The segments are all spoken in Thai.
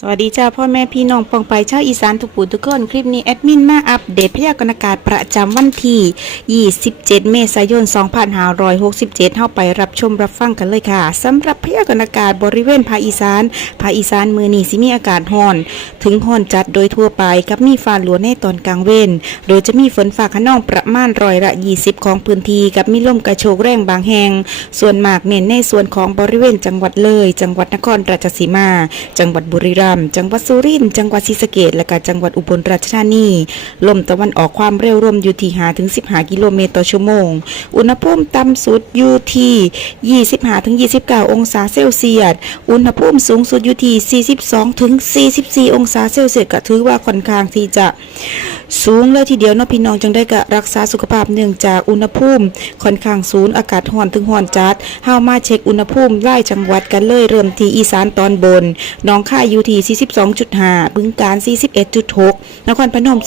สวัสดีจ้าพ่อแม่พี่น้องปองไปชาวอีสานทุกผู้ทุกคน คลิปนี้แอดมินมาอัปเดตพยากรณ์อากาศประจำวันที่ 27 เมษายน 2567 เข้าไปรับชมรับฟังกันเลยค่ะสำหรับพยากรณ์อากาศบริเวณภาคอีสานภาคอีสานมือนี้สิมีอากาศร้อน ถึงร้อนจัดโดยทั่วไปกับมีฟ้าหลวในตอนกลางเว้นโดยจะมีฝนฟ้าขนองประมาณร้อยละ 20 ของพื้นที่กับมีลมกระโชกแรงบางแห่งส่วนมากเน้นในส่วนของบริเวณจังหวัดเลย จังหวัดนครราชสีมา จังหวัดบุรีรัมย์จังหวัดสุรินทร์จังหวัดศรีสะเกษและก็จังหวัดอุบลราชธานีลมตะวันออกความเร็วลมอยู่ที่5ถึง15 กิโลเมตรต่อชั่วโมง อุณหภูมิต่ำสุดอยู่ที่25ถึง29 องศาเซลเซียสอุณหภูมิสูงสุดอยู่ที่ 42ถึง44 องศาเซลเซียสก็ถือว่าค่อนข้างที่จะ สูงเลยทีเดียวเนาะพี่น้องจังได้กะรักษาสุขภาพเนื่องจากอุณหภูมิ ค่อนข้างสูงอากาศร้อนถึงร้อนจัดเฮามาเช็คอุณหภูมิไล่จังหวัดกันเลยเริ่มที่อีสานตอนบนหนองคายอยู่ที่ 42.5 บึงกาฬ41.6 นครพนม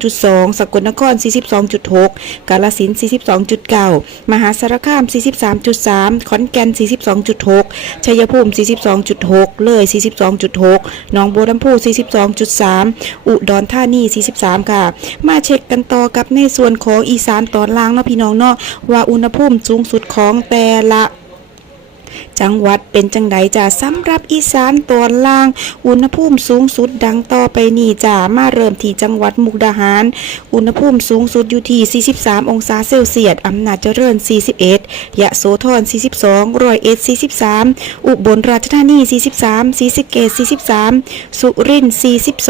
42.2 สกลนคร 42.6 กาฬสินธุ์42.9 มหาสารคาม 43.3 ขอนแก่น 42.6 ชัยภูมิ 42.6 เลย 42.6 หนองบัวลำพู 42.3 อุดรธานี 43 ค่ะมาเช็คกันต่อกับในส่วนของอีสานตอนล่างเนาะพี่น้องเนาะว่าอุณหภูมิสูงสุดของแต่ละ จังหวัดเป็นจังไดจ้าสำหรับอีสานตอนล่าง อุณหภูมิสูงสุดดังต่อไปนี่จ้ามาเริ่มที่จังหวัดมุกดาหาร อุณหภูมิสูงสุดอยู่ที่ 43 องศาเซลเซียสอำนาจเจริญ 41ยะโสธร 42 ร้อยเอ็ด 43 อุบลราชธานี 43ศรีสะเกษ43 สุรินทร์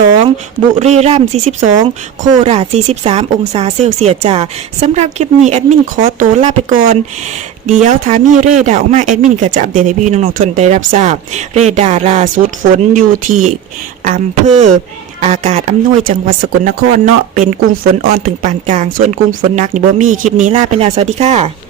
42 บุรีรัมย์42 โคราช 43 องศาเซลเซียสจ้าสำหรับคลิปนี้แอดมินขอตัวลาไปก่อน เดี๋ยวถ้ามีเรดาออกมาแอดมินก็จะอัปเดตให้พี่น้องๆทนได้รับทราบ เรดาร์ล่าสุดฝนอยู่ที่อำเภออากาศอำนวยจังหวัดสกลนครเนาะเป็นกลุ่มฝนอ่อนถึงปานกลาง ส่วนกลุ่มฝนหนักนี่บ่มีคลิปนี้ลาไปแล้วสวัสดีค่ะ